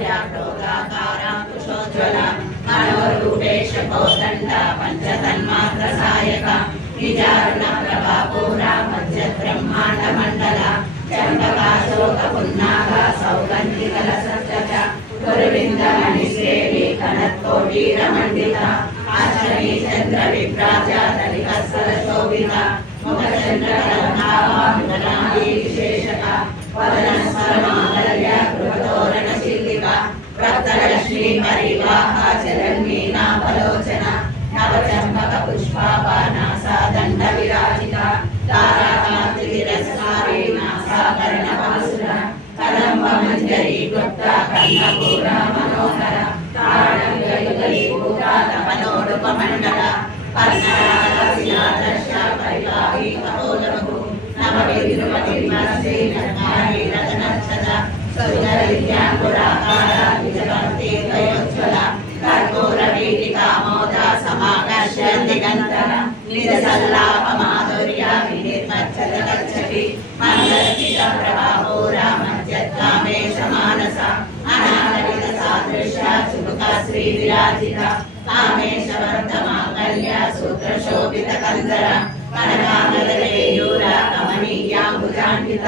व्याघ्रोगाकाराङ्कुशोज्ज्वला मनोरूपेश कोदण्ड पञ्चतन्मात्रसायक निजारुणप्रभापूरा मज्जब्रह्माण्डमण्डला चम्पकाशोकपुन्नागा सौगन्धिकलसत्कच गुरुविन्दमणिसेवी कनत्कोटीरमण्डिता आश्रमी चन्द्रविभ्राजा दलिकस्सरशोभिता मुखचन्द्रकलनाभानुगणादी विशेषका वदनस्वरमाङ्गल्य गृहतोरणशिल्लिका रक्तलक्ष्मी परिवाहा जगन्मीनावलोचना नवचम्पकपुष्पापानासा दण्डविराजिता ताराकान्तिरस्कारेण साकर्णपासुरा कदम्बमञ्जरी गुप्ता कर्णपूरा मनोहरा तारणयुगलीभूता तपनोडुपमण्डला पर्णरागशिलादर्श परिवाही कपोलमधु नवविद्रुमतिर्मस्ते नर्माणि रत्नच्छदा सुन्दरविद्याङ्कुराकारा विजयवन्तीर्वयोज्ज्वला कर्पूरवीटिकामोदा समाकर्ष्य दिगन्तरा निजसल्लापमाधुर्या विनिर्मज्जत गच्छति मन्दस्मितप्रभापूरा मज्जत्कामेशमानसा अनाहरितसादृश्या चुमुका श्रीविराजिता कामेशवर्धमाङ्गल्य सूत्रशोभितकन्दरा कनकाङ्गदकेयूरा कमनीयाम्बुजान्विता